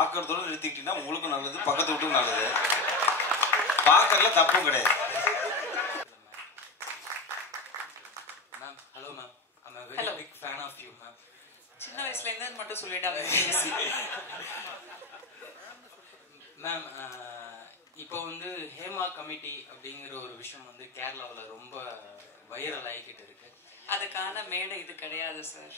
பார்க்கறதோட நிறுத்திக்கிட்டீங்கன்னா உங்களுக்கும் நல்லது, பக்கத்து வீட்டுக்கும் நல்லது. பார்க்கறதுல தப்பும் கிடையாது. Ma'am hello ma'am, I am a very big fan of you ma'am. சின்ன வயசுல இருந்து மட்டும் சொல்லிட்டாங்க மேம். இப்போ வந்து ஹேமா கமிட்டி அப்படிங்கிற ஒரு விஷயம் வந்து கேரளாவில் ரொம்ப வைரல் ஆகிக்கிட்டு இருக்கு. அதுக்கான மேடை இது கிடையாது சார்.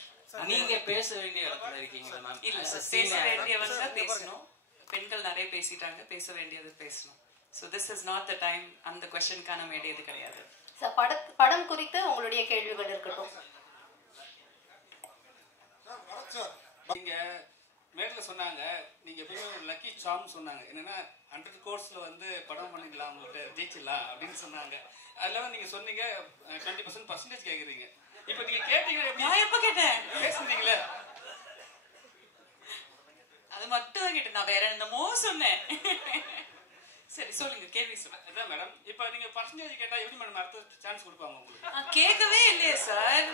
நீங்க பேச வேண்டிய இடத்துல இருக்கீங்களா மேம்? இல்ல சார், பேச வேண்டியவங்க பேசணும். பெண்கள் நிறைய பேசிட்டாங்க, பேச வேண்டியது பேசணும். So this is not the time. அந்த क्वेश्चनக்கான மேடை இது கிடையாது சார். படம் குறித்து உங்களுடைய கேள்விகள் இருக்கட்டும். நீங்க மேடல சொன்னாங்க, நீங்க எப்பவுமே ஒரு லக்கி சாம் சொன்னாங்க. என்னன்னா 100 கோர்ஸ்ல வந்து படம் பண்ணிடலாம், உங்கள்கிட்ட ஜெயிச்சிடலாம் அப்படின்னு சொன்னாங்க. அதுல நீங்க சொன்னீங்க 20% கேக்குறீங்க. இப்ப நீங்க கேட்டீங்க, நான் எப்ப கேட்டேன்? பேசுனீங்களே, அது மட்டும் தான் கேட்டேன், நான் வேற என்னமோ சொன்னேன். சரி சொல்லுங்க, கேள்வி சொல்லுங்க. அதான் மேடம், இப்ப நீங்க பர்சன்டேஜ் கேட்டா எப்படி மேடம் அடுத்த சான்ஸ் கொடுப்பாங்க உங்களுக்கு? கேட்கவே இல்லையே சார்.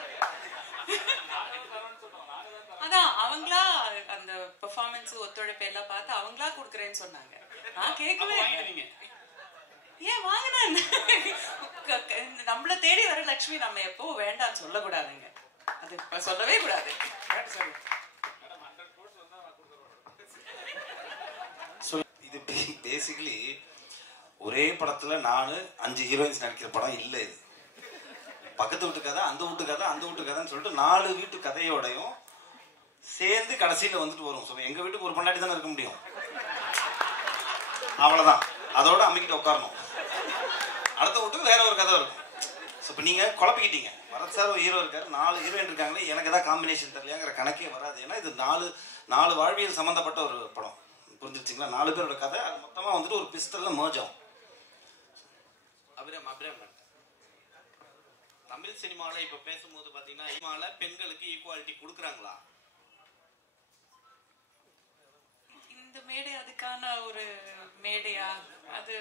அதான் அவங்களா அந்த பெர்ஃபார்மன்ஸ் ஒத்துழைப்பு எல்லாம் பார்த்து அவங்களா கொடுக்குறேன்னு சொன்னாங்க. நான் கேட்கவே இல்லை. ஏன் வாங்கினா நம்மள தேடி வர லட்சுமி நம்ம எப்போ வேண்டாம்னு சொல்லக்கூடாதுங்க. அது சொல்லவே கூடாது. இது பேசிக்கலி ஒரே படத்துல 4-5 ஹீரோயின்ஸ் நடிக்கிற படம் இல்லை. இது பக்கத்து வீட்டு கதை, அந்த வீட்டு கதை, அந்த வீட்டு கதைன்னு சொல்லிட்டு 4 வீட்டு கதையோடையும் சேர்ந்து கடைசியில வந்துட்டு வரும். ஸோ எங்க வீட்டுக்கு ஒரு பொண்டாட்டி தானே இருக்க முடியும், அவ்வளவுதான். அதோட அம்மிக்கிட்ட உட்காரணும். அடுத்த வீட்டுக்கு வேற ஒரு கதை இருக்கும். ஸோ இப்போ நீங்க குழப்பிக்கிட்டீங்க. பரத் சார் ஒரு ஹீரோ இருக்காரு, 4 ஹீரோயின் இருக்காங்களே, எனக்கு ஏதாவது காம்பினேஷன் தெரியலையாங்கிற கணக்கே வராது. ஏன்னா இது 4 வாழ்வியல் சம்பந்தப்பட்ட ஒரு படம். புரிஞ்சிருச்சிங்களா? 4 பேரோட கதை அது மொத்தமா வந்துட்டு ஒரு பிஸ்டல்ல மர்ஜ் ஆகும். அபிராம் தமிழ் சினிமாவில் இப்போ பேசும்போது பார்த்தீங்கன்னா சினிமாவில் பெண்களுக்கு ஈக்குவாலிட்டி கொடுக்குறாங்களா? இந்த மேடை அதுக்கான ஒரு மேடையா? அது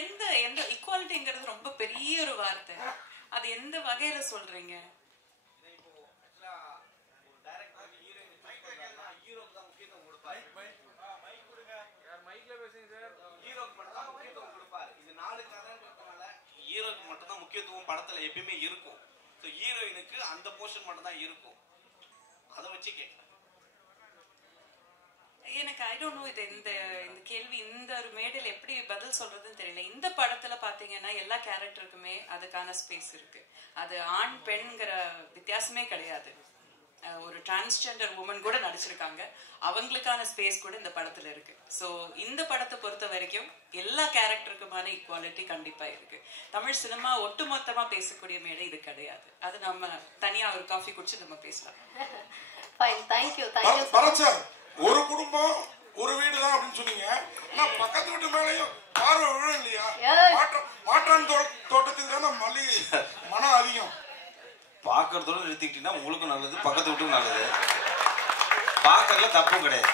எந்த எந்த ஈக்குவாலிட்டிங்கிறது ரொம்ப பெரிய ஒரு வார்த்தை. அது எந்த வகையில சொல்றீங்க? ஹீரோக்கு மட்டும் தான் முக்கியத்துவம் படத்துல எப்பயுமே இருக்கும். ஸோ ஹீரோயினுக்கு அந்த போர்ஷன் மட்டும் தான் இருக்கும். அதை வச்சு கேட்கலாம். எனக்கு ஐ டோன்ட் நோ. இது இந்த கேள்வி இந்த ஒரு மேடையில் எப்படி பதில் சொல்றதுன்னு தெரியல. இந்த படத்துல பாத்தீங்கன்னா எல்லா கேரக்டருக்குமே அதுக்கான ஸ்பேஸ் இருக்கு. அது ஆண் பெண்ங்கிற வித்தியாசமே கிடையாது. ஒரு டிரான்ஸ்ஜெண்டர் உமன் கூட நடிச்சிருக்காங்க, அவங்களுக்கான ஸ்பேஸ் கூட இந்த படத்துல இருக்கு. ஸோ இந்த படத்தை பொறுத்த வரைக்கும் எல்லா கேரக்டருக்குமான ஈக்குவாலிட்டி கண்டிப்பா இருக்கு. தமிழ் சினிமா ஒட்டுமொத்தமா பேசக்கூடிய மேடை இது கிடையாது. அது நம்ம தனியா ஒரு காஃபி குடிச்சு நம்ம பேசலாம். ஒரு குடும்பம் ஒரு வீடு தான் அப்படின்னு சொன்னீங்க. பக்கத்து வீட்டு மேலையும் பார்வை விழும் இல்லையா? மாற்றான் தோட்டத்துக்கு தானே மல்லிகை மனம் அதிகம். பார்க்கறதோட நிறுத்திக்கிட்டீங்கன்னா உங்களுக்கும் நல்லது, பக்கத்து வீட்டுக்கும் நல்லது. பார்க்கறதுல தப்பும் கிடையாது.